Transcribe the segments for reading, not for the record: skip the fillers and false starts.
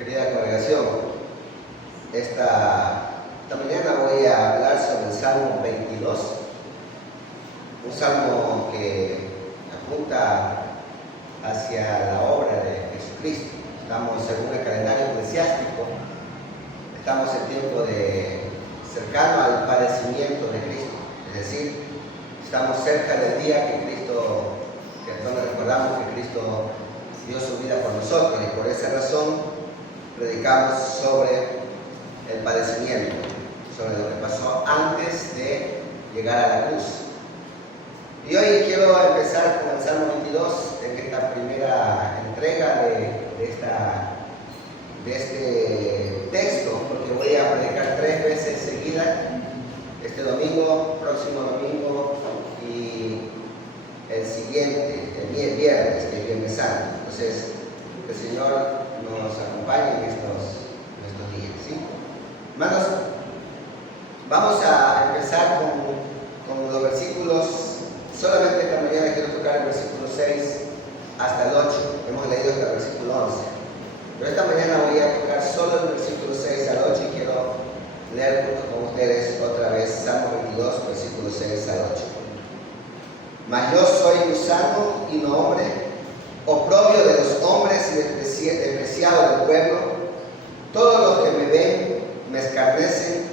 Querida congregación, esta mañana voy a hablar sobre el Salmo 22, un salmo que apunta hacia la obra de Jesucristo. Estamos según el calendario eclesiástico, estamos en tiempo cercano al padecimiento de Cristo, es decir, estamos cerca del día donde recordamos que Cristo dio su vida por nosotros, y por esa razón predicamos sobre el padecimiento, sobre lo que pasó antes de llegar a la cruz. Y hoy quiero empezar con el Salmo 22 en esta primera entrega de este texto, porque voy a predicar 3 veces seguidas, este domingo, próximo domingo y el siguiente, el viernes, que es Viernes Santo. Entonces, que el Señor nos acompañe en estos días, ¿sí? Hermanos, vamos a empezar con los versículos. Solamente esta mañana quiero tocar el versículo 6 hasta el 8. Hemos leído hasta el versículo 11. Pero esta mañana voy a tocar solo el versículo 6 al 8 y quiero leer junto con ustedes otra vez Salmo 22, versículo 6 al 8. Mas yo soy gusano y no hombre, oprobio de los hombres y despreciado del pueblo. Todos los que me ven me escarnecen,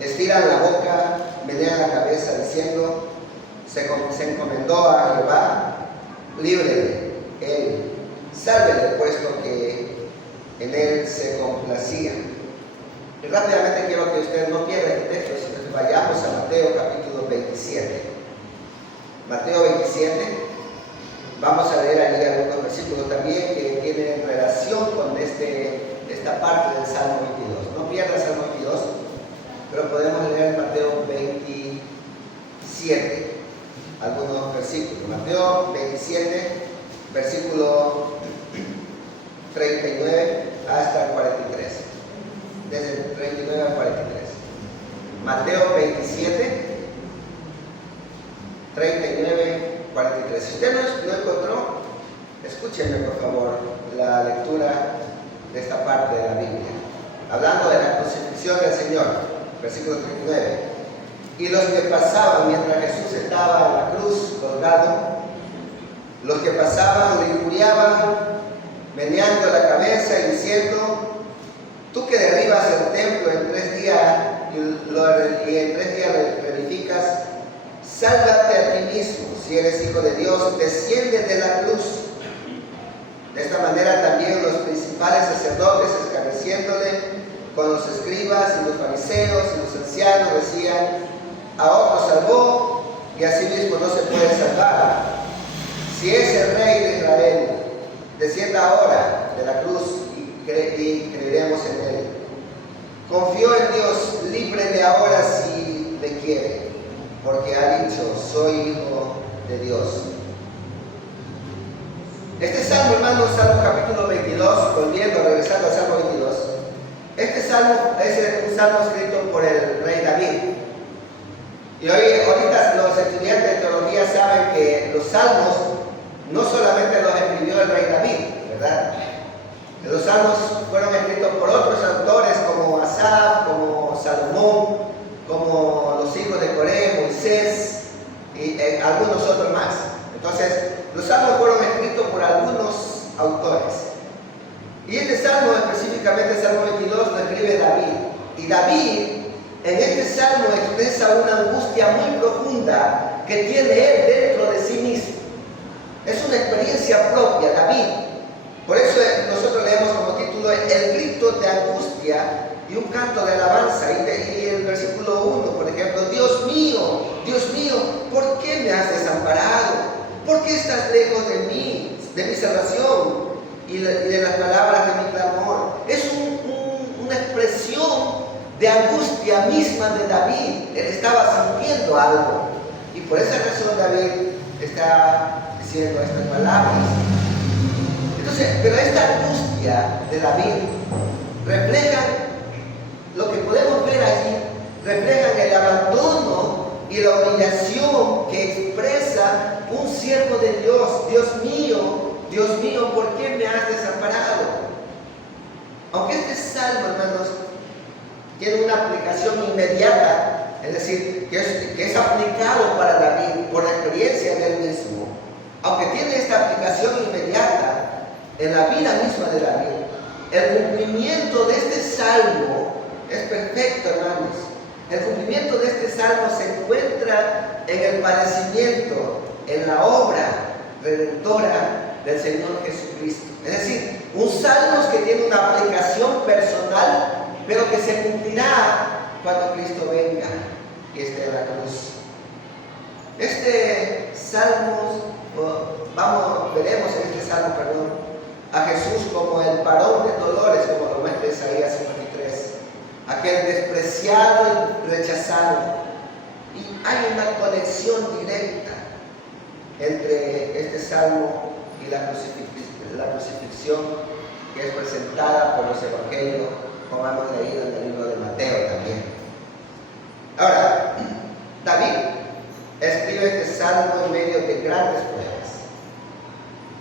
estiran la boca, menean la cabeza diciendo: se encomendó a Jehová, líbrele él, sálvele, puesto que en él se complacía. Y rápidamente quiero que usted no pierda el texto, sino que vayamos a Mateo capítulo 27. Mateo 27, vamos a leer allí algunos versículos también que tienen relación con esta parte del Salmo 22. No pierda el Salmo 22, pero podemos leer Mateo 27, algunos versículos. Mateo 27, versículo 39 hasta el 43. Desde el 39 al 43. Mateo 27, 39, 43. Si usted no encontró, escúcheme por favor la lectura de esta parte de la Biblia. Hablando de la crucifixión del Señor, versículo 39. Y los que pasaban mientras Jesús estaba en la cruz colgado, los que pasaban le injuriaban, meneando la cabeza y diciendo: tú que derribas el templo en 3 días y en 3 días lo reedificas, sálvate a ti mismo. Si eres hijo de Dios, desciende de la cruz. De esta manera también los principales sacerdotes, escarneciéndole con los escribas y los fariseos y los ancianos, decían: a otro salvó y a sí mismo no se puede salvar. Si es el rey de Israel, descienda ahora de la cruz y creeremos en él. Confió en Dios, líbrele ahora si le quiere, porque ha dicho: soy hijo de Dios. Este salmo, hermanos, Salmo capítulo 22, regresando al Salmo 22, este salmo es un salmo escrito por el rey David. Y ahorita los estudiantes de teología saben que los salmos no solamente los escribió el rey David, ¿verdad? Los salmos fueron escritos por otros autores como Asaf, como Salomón, como los hijos de Coré, Moisés y algunos otros más. Entonces, los salmos fueron escritos por algunos autores. Y este salmo, específicamente el Salmo 22, lo escribe David. Y David, en este salmo, expresa una angustia muy profunda que tiene él dentro de sí mismo. Es una experiencia propia, David. Por eso nosotros leemos como título el grito de angustia y un canto de alabanza. Y el versículo 1, por ejemplo: Dios mío, ¿por qué me has desamparado? ¿Por qué estás lejos de mí, de mi salvación y de las palabras de mi clamor? Es una expresión de angustia misma de David. Él estaba sintiendo algo. Y por esa razón David está diciendo estas palabras. Entonces, pero esta angustia de David refleja lo que podemos ver allí, refleja el abandono y la humillación que expresa un siervo de Dios. Dios mío, ¿por qué me has desamparado? Aunque este salmo, hermanos, tiene una aplicación inmediata, es decir, que es aplicado para David por la experiencia de él mismo, aunque tiene esta aplicación inmediata en la vida misma de David, el cumplimiento de este salmo es perfecto, hermanos. El cumplimiento de este salmo se encuentra en el padecimiento, en la obra redentora del Señor Jesucristo. Es decir, un salmo que tiene una aplicación personal, pero que se cumplirá cuando Cristo venga y esté en la cruz. Este salmo, veremos en este salmo, a Jesús como el varón de dolores, como lo muestra Isaías 53, aquel despreciado y rechazado. Y hay una conexión directa entre este salmo y la crucifixión que es presentada por los evangelios, como hemos leído en el libro de Mateo también. Ahora, David escribe este salmo en medio de grandes pruebas.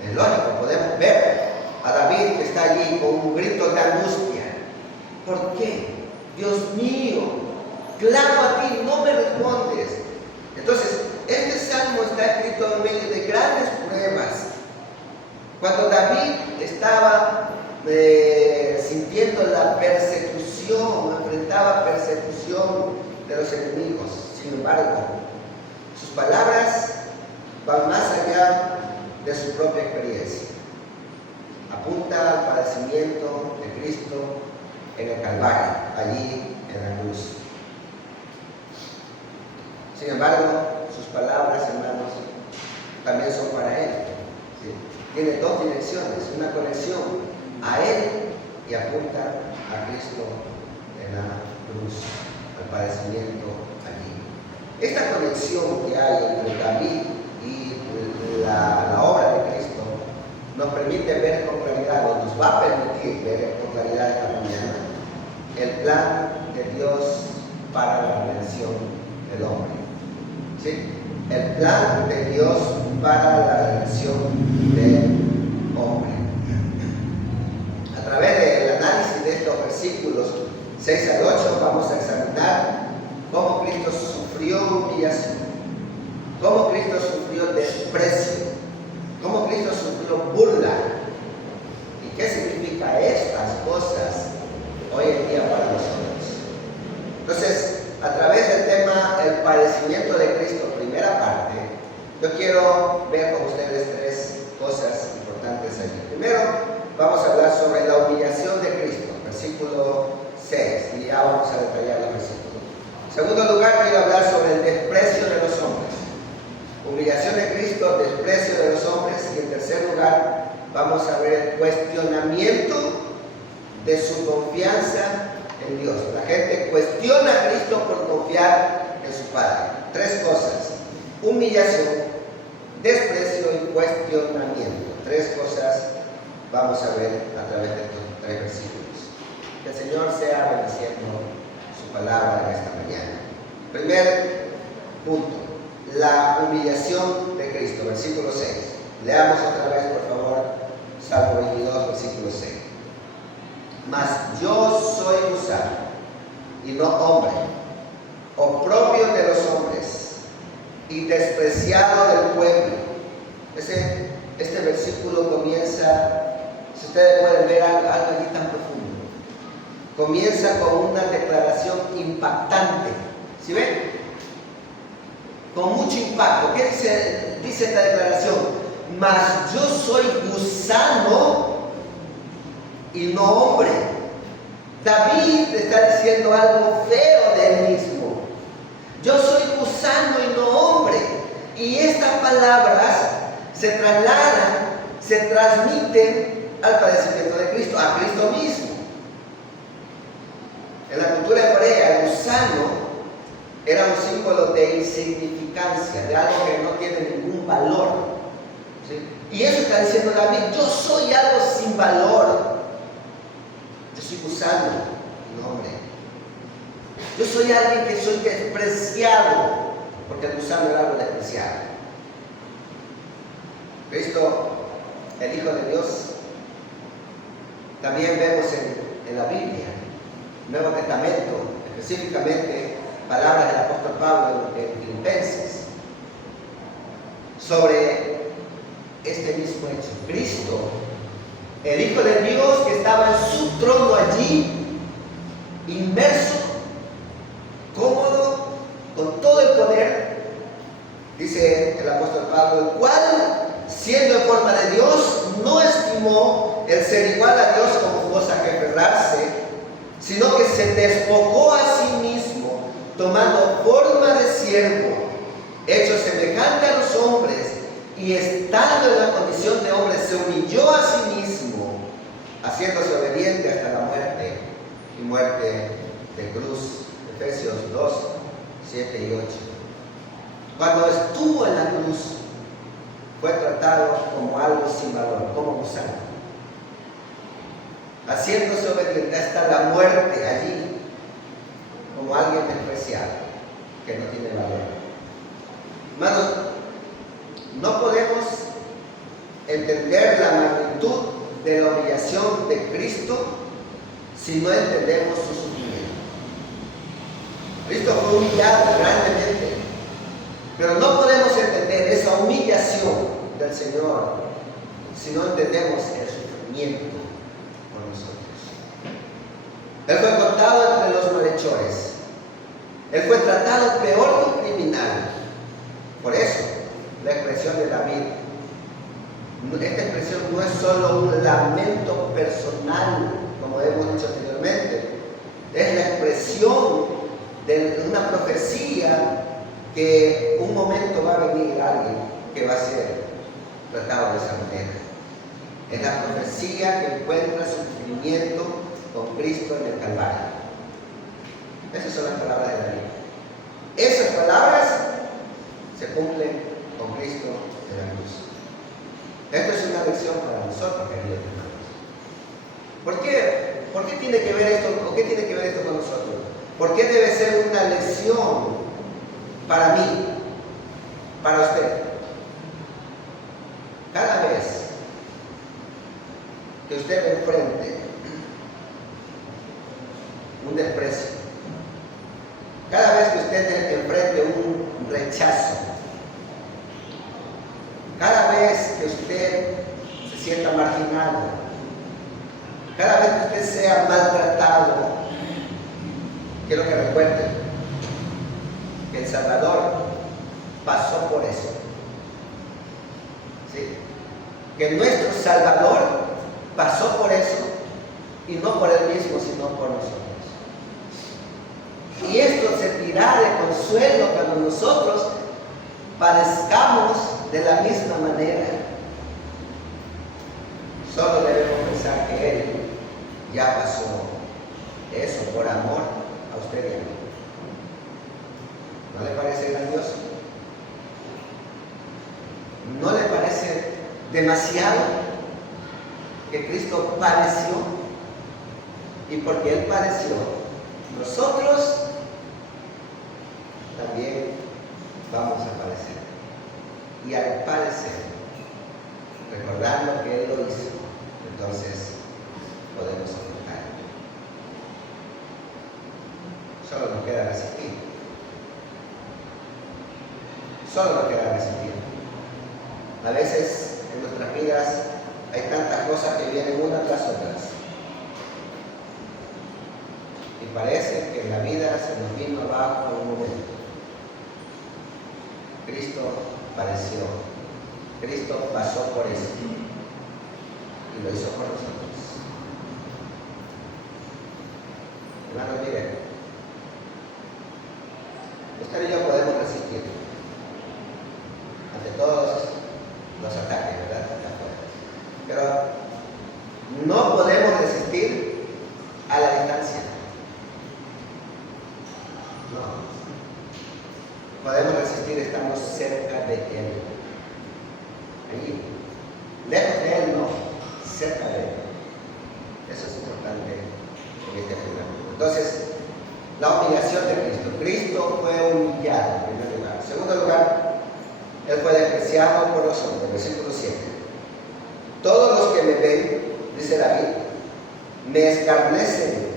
Es lógico, podemos ver a David que está allí con un grito de angustia. ¿Por qué? Dios mío, clamo a ti, no me respondes. Entonces, este salmo está escrito en medio de grandes pruebas. Cuando David estaba sintiendo la persecución, enfrentaba persecución de los enemigos. Sin embargo, sus palabras van más allá de su propia experiencia. Apunta al padecimiento de Cristo en el Calvario, allí en la cruz. Sin embargo, sus palabras, hermanos, también son para Él. ¿Sí? Tiene dos direcciones, una conexión a Él y apunta a Cristo en la cruz, al padecimiento allí. Esta conexión que hay entre David y la obra de Cristo nos permite ver con claridad, o nos va a permitir ver con claridad esta mañana, el plan de Dios para la redención del hombre. ¿Sí? El plan de Dios para la redención del hombre. A través del análisis de estos versículos 6 al 8 vamos a examinar cómo Cristo sufrió humillación, cómo Cristo sufrió desprecio, cómo Cristo sufrió burla y qué significa estas cosas hoy en día para nosotros. Entonces, a través del tema el padecimiento de Cristo, primera parte, yo quiero ver con ustedes tres cosas importantes allí. Primero, vamos a hablar sobre la humillación de Cristo, versículo 6, y ya vamos a detallar los versículos. En segundo lugar, quiero hablar sobre el desprecio de los hombres. Humillación de Cristo, desprecio de los hombres. Y en tercer lugar, vamos a ver el cuestionamiento de su confianza en Dios. La gente cuestiona a Cristo por confiar en su Padre. Tres cosas: humillación, desprecio y cuestionamiento. Tres cosas vamos a ver a través de estos tres versículos. Que el Señor sea bendiciendo su palabra en esta mañana. Primer punto: la humillación de Cristo, versículo 6. Leamos otra vez, por favor, Salmo 22, versículo 6. Mas yo soy gusano y no hombre, oprobio de los hombres y despreciado del pueblo. Este versículo comienza, si ustedes pueden ver algo allí tan profundo, comienza con una declaración impactante. ¿Sí ven? Con mucho impacto. ¿Qué dice esta declaración? Mas yo soy gusano y no hombre. David está diciendo algo feo de él mismo. Yo soy gusano y no hombre. Y estas palabras se trasladan, se transmiten al padecimiento de Cristo, a Cristo mismo. En la cultura hebrea, el gusano era un símbolo de insignificancia, de algo que no tiene ningún valor. ¿Sí? Y eso está diciendo David: yo soy algo sin valor. Yo soy gusano, no hombre. Yo soy alguien que soy despreciado, porque el gusano era algo despreciado. Cristo, el Hijo de Dios, también vemos en la Biblia, Nuevo Testamento, específicamente palabras del apóstol Pablo en Filipenses, sobre este mismo hecho. Cristo, el Hijo de Dios que estaba en su trono allí, inmerso, cómodo, con todo el poder, dice el apóstol Pablo, el cual, siendo en forma de Dios, no estimó el ser igual a Dios como cosa que aferrarse, sino que se despojó a sí mismo, tomando forma de siervo, hecho semejante a los hombres, y estando en la condición de hombre, se humilló a sí mismo, haciéndose obediente hasta la muerte, y muerte de cruz. Efesios 2, 7 y 8. Cuando estuvo en la cruz, fue tratado como algo sin valor, como gusano, haciéndose obediente hasta la muerte allí, como alguien despreciado, que no tiene valor. Hermanos, no podemos entender la magnitud de la humillación de Cristo si no entendemos su sufrimiento. Cristo fue humillado grandemente, pero no podemos entender esa humillación del Señor si no entendemos el sufrimiento por nosotros. Él fue contado entre los malhechores. Él fue tratado peor que un criminal. Por eso, la expresión de David, esta expresión no es solo un lamento personal, como hemos dicho anteriormente, es la expresión de una profecía que un momento va a venir alguien que va a ser tratado de esa manera. Es la profecía que encuentra sufrimiento con Cristo en el Calvario. Esas son las palabras de David. Esas palabras se cumplen con Cristo en la cruz. Esto es una lección para nosotros, queridos hermanos. ¿Por qué tiene que ver esto? ¿O qué tiene que ver esto con nosotros? ¿Por qué debe ser una lección para mí, para usted? Cada vez que usted enfrente un desprecio, cada vez que usted enfrente un rechazo, cada vez que usted se sienta marginado, cada vez que usted sea maltratado, quiero que recuerden que el Salvador pasó por eso. ¿Sí? Que nuestro Salvador pasó por eso, y no por Él mismo, sino por nosotros. Y esto servirá de consuelo cuando nosotros padezcamos de la misma manera. Solo debemos pensar que Él ya pasó eso por amor a usted y a mí. ¿No le parece grandioso? ¿No le parece demasiado que Cristo padeció? Y porque Él padeció, nosotros también vamos a padecer. Y al padecer, recordando que Él lo hizo, entonces podemos soportar. Solo nos queda resistir. Solo nos queda resistir. A veces en nuestras vidas hay tantas cosas que vienen una tras otras. Y parece que la vida se nos vino abajo en un momento. Cristo padeció. Cristo pasó por eso. Y lo hizo por nosotros. Hermanos, miren. Usted y yo podemos resistir ante todos los ataques, ¿verdad? Pero no podemos resistir a la distancia. No. Podemos resistir estando cerca de Él. Allí. Lejos de Él, no. Cerca de Él. Eso es importante en este lugar. Entonces, la humillación de Cristo. Cristo fue humillado en primer lugar. En segundo lugar, Él fue despreciado por los hombres. Versículo 7. Todos los que me ven, dice David, me escarnecen,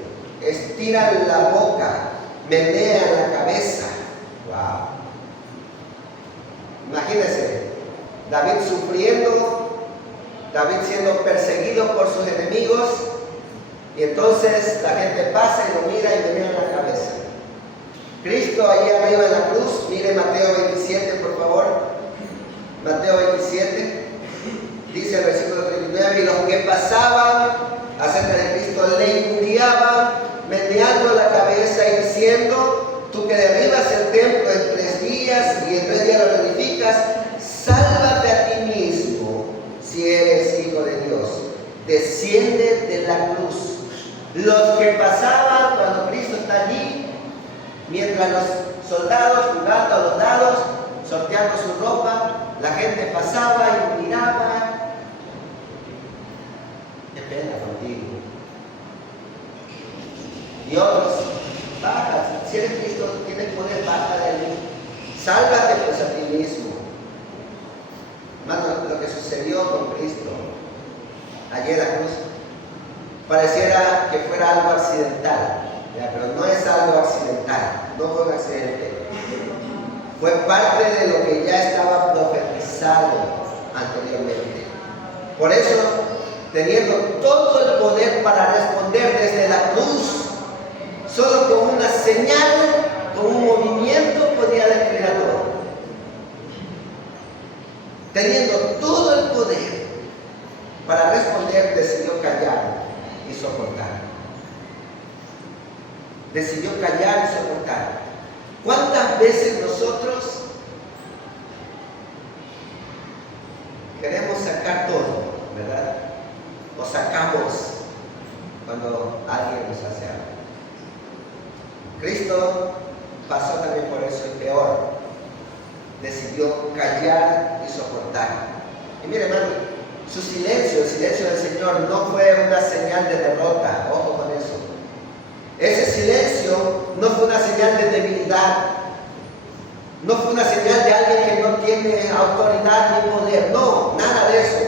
estiran la boca, menean la cabeza. Wow. Imagínense, David sufriendo, David siendo perseguido por sus enemigos, y entonces la gente pasa y lo mira y menea la cabeza. Cristo allí arriba en la cruz, mire Mateo 27 por favor, Mateo 27, dice el versículo 39, y los que pasaban acerca de Cristo le injuriaban, meneando la cabeza y diciendo, tú que derribas el templo en 3 días y en 3 días lo reedificas, sálvate a ti mismo si eres hijo de Dios, desciende de la cruz. Los que pasaban cuando Cristo está allí, mientras los soldados jugando a los lados, sorteando su ropa, la gente pasaba y miraba. Qué pena contigo. Y otros, baja, si eres Cristo, tienes poder, baja de mí. Sálvate pues a ti mismo. Hermano, lo que sucedió con Cristo ayer en la cruz, pareciera que fuera algo accidental, ¿ya? Pero no es algo accidental, no fue un accidente. Fue parte de lo que ya estaba profetizado anteriormente. Por eso, teniendo todo el poder para responder desde la cruz, solo con una señal, con un movimiento podía destruir a todo. Teniendo todo el poder para responder, decidió callar y soportar. Decidió callar y soportar. ¿Cuántas veces nosotros queremos sacar todo, verdad? O sacamos cuando alguien nos hace algo. Cristo pasó también por eso y peor. Decidió callar y soportar. Y mire, hermano, su silencio, el silencio del Señor no fue una señal de derrota, ojo con eso. Ese silencio no fue una señal de debilidad, no fue una señal de alguien que no tiene autoridad ni poder, no, nada de eso.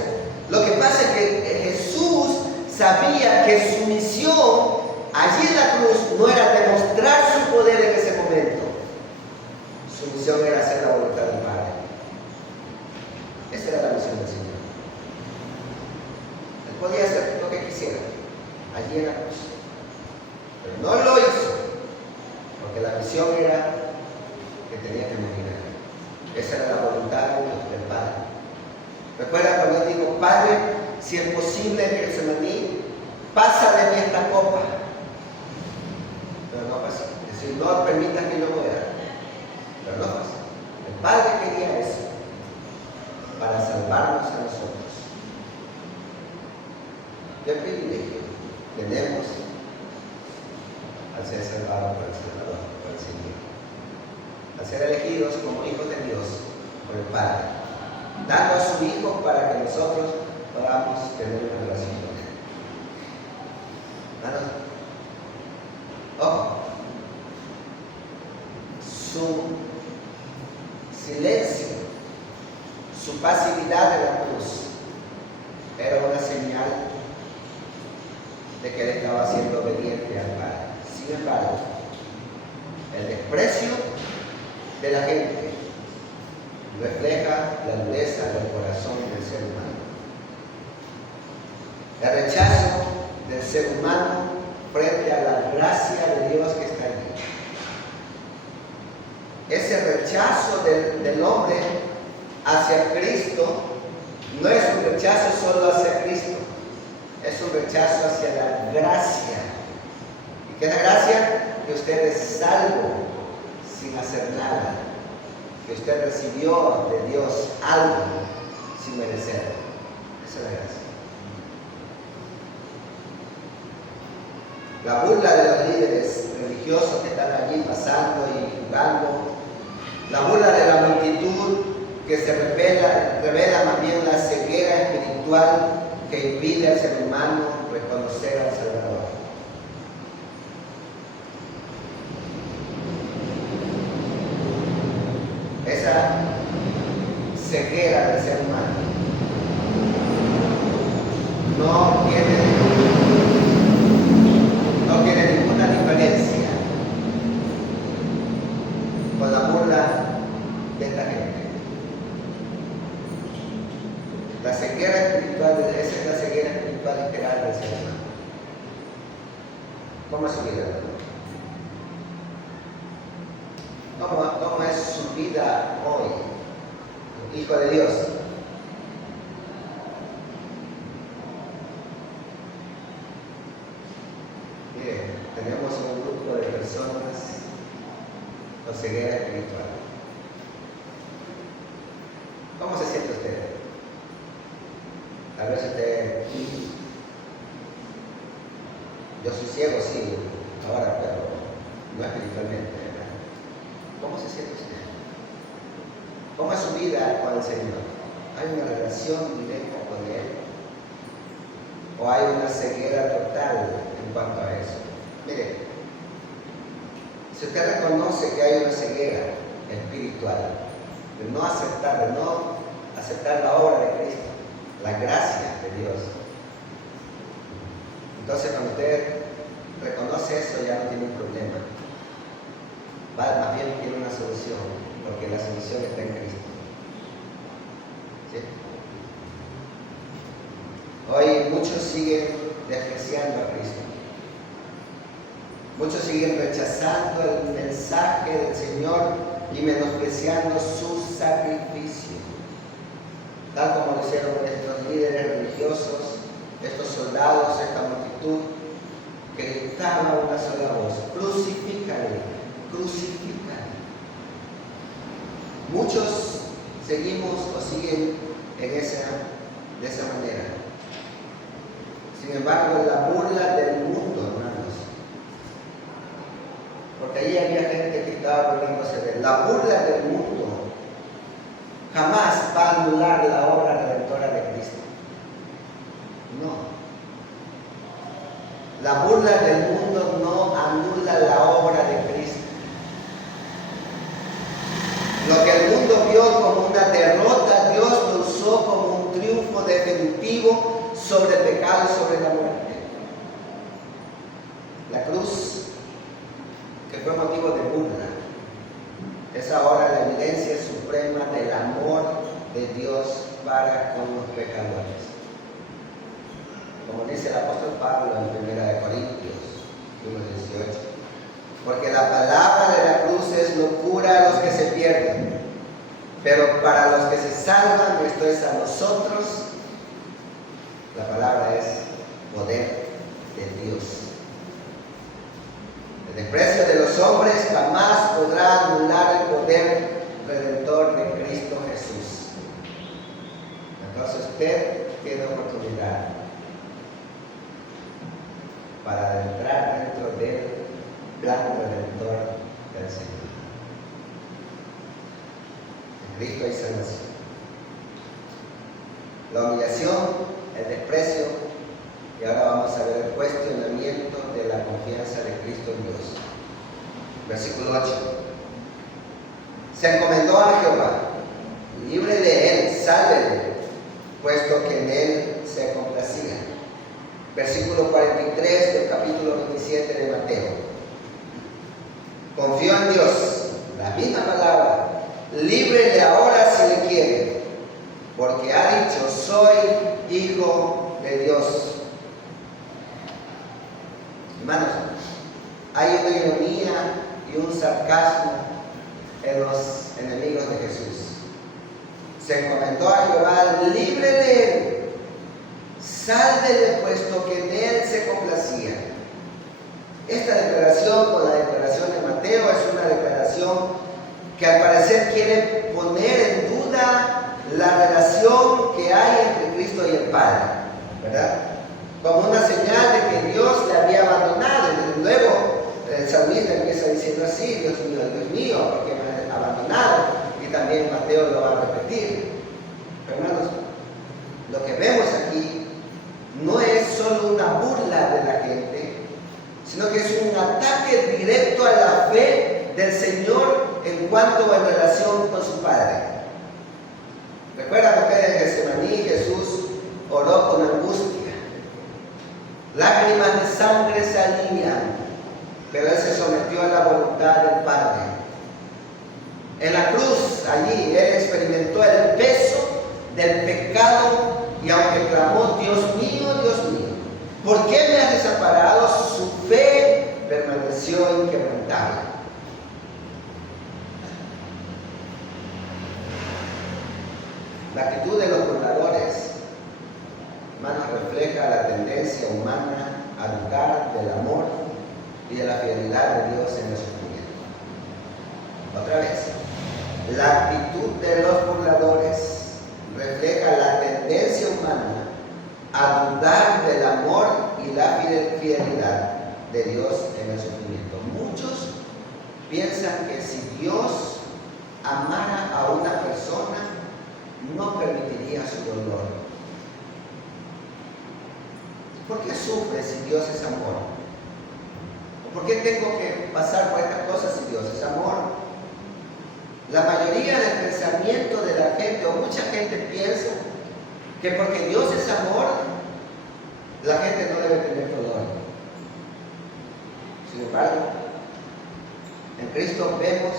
Lo que pasa es que Jesús sabía que su misión allí en la cruz no era demostrar su poder en ese momento. Su misión era hacer la voluntad del Padre. Esa era la misión del Señor. Él podía hacer lo que quisiera allí en la cruz, pero no lo hizo, porque la misión era que tenía que morir. Esa era la voluntad del Padre. Recuerda cuando él dijo, Padre, si es posible que el Semaní, pasa de mí esta copa. Pero no pasó. Es decir, no permitas que yo muera. Pero no pasó. El Padre quería eso para salvarnos a nosotros. ¿Qué privilegio tenemos al ser salvados por el Salvador, por el Señor? Al ser elegidos como hijos de Dios por el Padre, dando a su Hijo para que nosotros podamos tener una relación con Él. Hermanos, ojo, su silencio, su pasividad en la cruz era una señal de que él estaba siendo obediente al Padre. Sin embargo, el desprecio de la gente refleja la dureza del corazón del ser humano. El rechazo del ser humano frente a la gracia de Dios que está allí. Ese rechazo del hombre hacia Cristo no es un rechazo solo hacia Cristo, es un rechazo hacia la gracia. ¿Y qué es la gracia? Que usted es salvo sin hacer nada, que usted recibió de Dios algo sin merecer. Esa es la gracia. La burla de los líderes religiosos que están allí pasando y jugando, la burla de la multitud que se revela más bien la ceguera espiritual que impide al ser humano reconocer al Salvador. Esa ceguera del ser humano no tiene Señor? ¿Cómo es su vida, hermano? ¿Cómo es su vida hoy, hijo de Dios? Mire, tenemos un grupo de personas con ceguera espiritual. ¿Cómo se siente usted? Tal vez usted... Yo soy ciego, sí, ahora, pero no espiritualmente, ¿verdad? ¿Cómo se siente usted? ¿Cómo es su vida con el Señor? ¿Hay una relación directa con Él? ¿O hay una ceguera total en cuanto a eso? Mire, si usted reconoce que hay una ceguera espiritual, de no aceptar la obra de Cristo, la gracia de Dios, entonces cuando usted reconoce eso ya no tiene un problema. Más bien tiene una solución, porque la solución está en Cristo. ¿Sí? Hoy muchos siguen despreciando a Cristo. Muchos siguen rechazando el mensaje del Señor y menospreciando su sacrificio. Tal como lo hicieron estos líderes religiosos, estos soldados, esta multitud, que gritaban a una sola voz: crucifícale, crucifícale. Muchos seguimos o siguen de esa manera. Sin embargo, la burla del mundo, hermanos, porque allí había gente que estaba burlándose de él. La burla del mundo jamás va a anular la obra redentora de Cristo. No. La burla del mundo no anula la obra de Cristo. Lo que el mundo vio como una derrota, Dios lo usó como un triunfo definitivo sobre el pecado y sobre la muerte. La cruz, que fue motivo de burla, es ahora la evidencia suprema del amor de Dios para con los pecadores. Como dice el apóstol Pablo en 1 Corintios 1:18, porque la palabra de la cruz es locura a los que se pierden, pero para los que se salvan, esto es a nosotros, la palabra es poder de Dios. El desprecio de los hombres jamás podrá anular el poder redentor de Cristo Jesús. Entonces usted tiene oportunidad para entrar dentro del plan redentor del Señor. En Cristo hay salvación. La humillación, el desprecio, y ahora vamos a ver el cuestionamiento de la confianza de Cristo en Dios. Versículo 8. Se encomendó a Jehová, libre de él, sálvele, puesto que en él se complacía. Versículo 43 del capítulo 27 de Mateo. Confió en Dios, la misma palabra, líbrele ahora si le quiere, porque ha dicho: soy hijo de Dios. Hermanos, hay una ironía y un sarcasmo en los enemigos de Jesús. Se encomendó a Jehová, libre de él, sálvele, puesto que en él se complacía. Esta declaración, con la declaración de Mateo, es una declaración que al parecer quiere poner en duda la relación que hay entre Cristo y el Padre, ¿verdad? Como una señal de que Dios le había abandonado. Y luego el salmista empieza diciendo así: Dios mío, ¿por qué me has abandonado? Y también Mateo lo va a repetir. Hermanos, lo que vemos aquí no es solo una burla de la gente, sino que es un ataque directo a la fe del Señor en cuanto a relación con su Padre. ¿Recuerdan ustedes en Getsemaní? Jesús oró con angustia. Lágrimas de sangre salían, pero él se sometió a la voluntad del Padre. En la cruz, allí, él experimentó el peso del pecado, y aunque clamó: Dios mío, ¿Por qué me has desamparado? Su fe permaneció inquebrantable. La actitud de los burladores, hermanos, refleja la tendencia humana a dudar del amor y de la fidelidad de Dios en el sufrimiento. Otra vez, la actitud de los burladores refleja la tendencia humana a dudar del amor y la fidelidad de Dios en el sufrimiento. Muchos piensan que si Dios amara a una persona, no permitiría su dolor. ¿Por qué sufre si Dios es amor? ¿Por qué tengo que pasar por estas cosas si Dios es amor? La mayoría del pensamiento de la gente, o mucha gente piensa que porque Dios es amor, la gente no debe tener dolor. Sin embargo, en Cristo vemos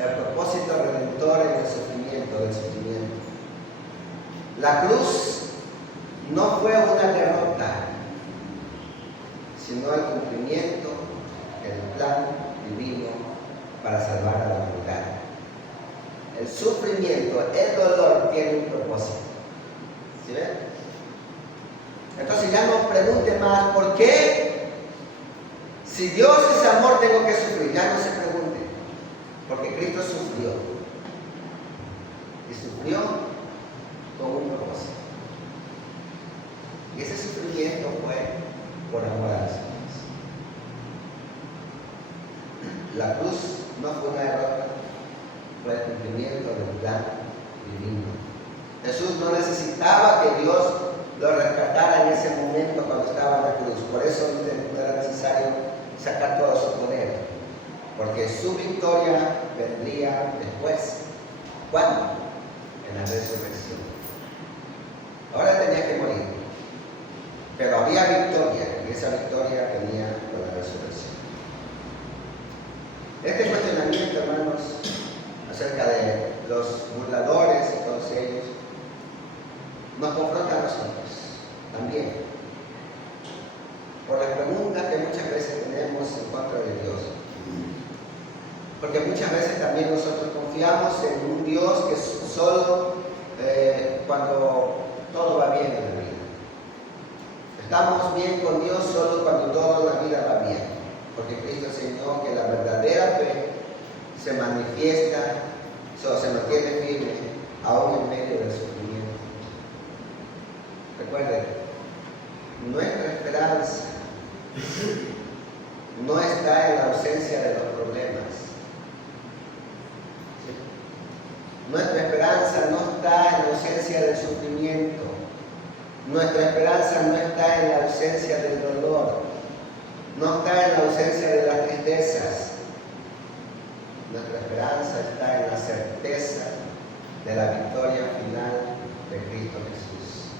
el propósito redentor en el sufrimiento, del sufrimiento. La cruz no fue una derrota, sino el cumplimiento del plan divino para salvar a la humanidad. El sufrimiento, el dolor tiene un propósito. ¿Sí ven? Entonces ya no pregunte más, ¿por qué? Si Dios es amor, tengo que sufrir. Ya no se pregunte. Porque Cristo sufrió. Y sufrió con un propósito. Y ese sufrimiento fue por amor a los hombres. La cruz no fue una derrota, fue el cumplimiento del plan divino. Jesús no necesitaba que Dios lo rescatara en ese momento cuando estaba en la cruz. Por eso no era necesario sacar todo su poder. Porque su victoria vendría después. ¿Cuándo? En la resurrección. Ahora tenía que morir. Pero había victoria, y esa victoria venía con la resurrección. Este cuestionamiento, hermanos, acerca de los burladores y todos ellos, nos confronta a nosotros también. Por las preguntas que muchas veces tenemos en contra de Dios. Porque muchas veces también nosotros confiamos en un Dios que solo cuando todo va bien en la vida. Estamos bien con Dios solo cuando toda la vida va bien. Porque Cristo enseñó que la verdadera fe se manifiesta, se mantiene firme aún en medio del sufrimiento. Recuerden, nuestra esperanza no está en la ausencia de los problemas. Nuestra esperanza no está en la ausencia del sufrimiento. Nuestra esperanza no está en la ausencia del dolor. No está en la ausencia de las tristezas. Nuestra esperanza está en la certeza de la victoria final de Cristo Jesús.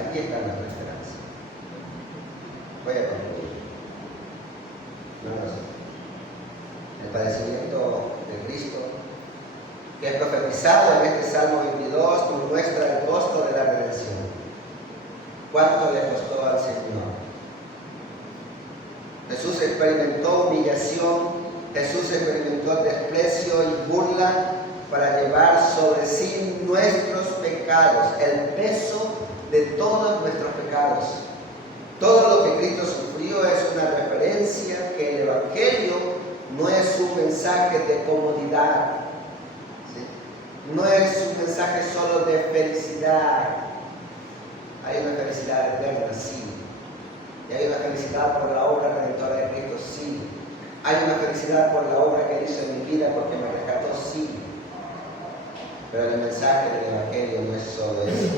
Aquí está nuestra esperanza. Voy a concluir. El padecimiento de Cristo, que es profetizado en este Salmo 22, nos muestra el costo de la redención. ¿Cuánto le costó al Señor? Jesús experimentó humillación, Jesús experimentó desprecio y burla para llevar sobre sí nuestros pecados, el peso de todos nuestros pecados. Todo lo que Cristo sufrió es una referencia que el Evangelio no es un mensaje de comodidad, ¿sí? No es un mensaje solo de felicidad. Hay una felicidad eterna, sí. Y hay una felicidad por la obra redentora de Cristo, sí. Hay una felicidad por la obra que Él hizo en mi vida porque me rescató, sí. Pero el mensaje del Evangelio no es solo eso.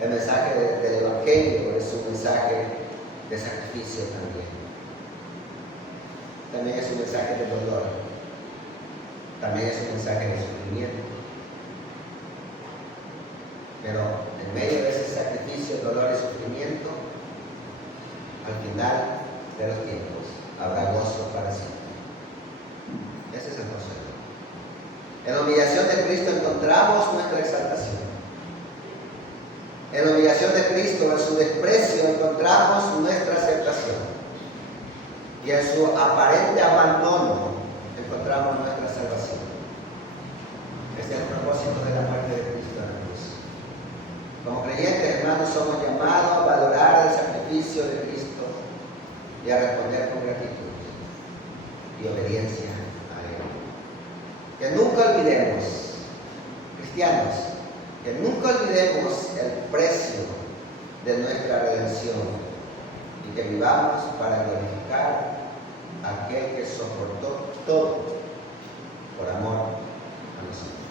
El mensaje del Evangelio es un mensaje de sacrificio también. También es un mensaje de dolor. También es un mensaje de sufrimiento. Pero en medio de ese sacrificio, dolor y sufrimiento, al final de los tiempos habrá gozo para siempre. Ese es el consuelo. En la humillación de Cristo encontramos nuestra exaltación. En la humillación de Cristo, en su desprecio, encontramos nuestra aceptación. Y en su aparente abandono, encontramos nuestra salvación. Este es el propósito de la muerte de Cristo en la cruz. Como creyentes, hermanos, somos llamados a valorar el sacrificio de Cristo y a responder con gratitud y obediencia a Él. Que nunca olvidemos, cristianos, que nunca olvidemos el precio de nuestra redención y que vivamos para glorificar a aquel que soportó todo por amor a nosotros.